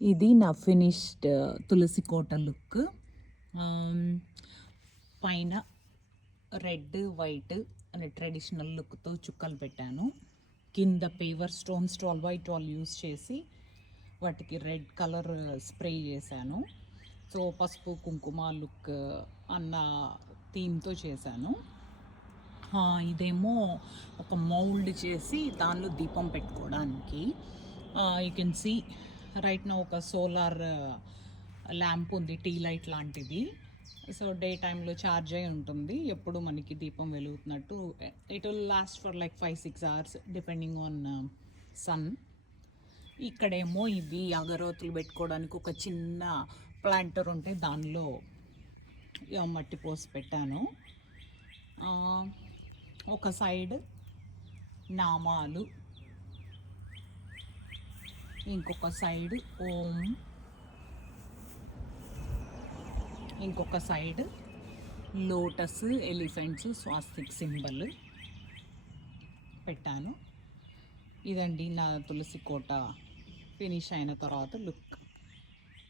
ఇది నా ఫినిష్డ్ తులసి కోట లుక్. పైన రెడ్ వైట్ అనే ట్రెడిషనల్ లుక్తో చుక్కలు పెట్టాను. కింద పేవర్ స్టోన్స్ 12x12 యూస్ చేసి వాటికి రెడ్ కలర్ స్ప్రే చేశాను. సో పసుపు కుంకుమ లుక్ అన్న థీమ్తో చేశాను. ఇదేమో ఒక మౌల్డ్ చేసి దానిలో దీపం పెట్టుకోవడానికి. యూ కెన్ సీ రైట్ నా ఒక సోలార్ ల్యాంప్ ఉంది, టీ లైట్ లాంటిది. సో డే టైంలో ఛార్జ్ అయి ఉంటుంది, ఎప్పుడు మనకి దీపం వెలుగుతున్నట్టు. It will last for like 5-6 hours depending on sun. ఇక్కడేమో ఇది అగరవత్తులు పెట్టుకోవడానికి ఒక చిన్న ప్లాంటర్ ఉంటే దానిలో మట్టి పోసి పెట్టాను. ఒక సైడ్ నామాలు, ఇంకొక సైడ్ ఓం, ఇంకొక side lotus, elephants, swastik symbol పెట్టాను. ఇదండి నా తులసి కోట ఫినిష్ అయిన తర్వాత లుక్.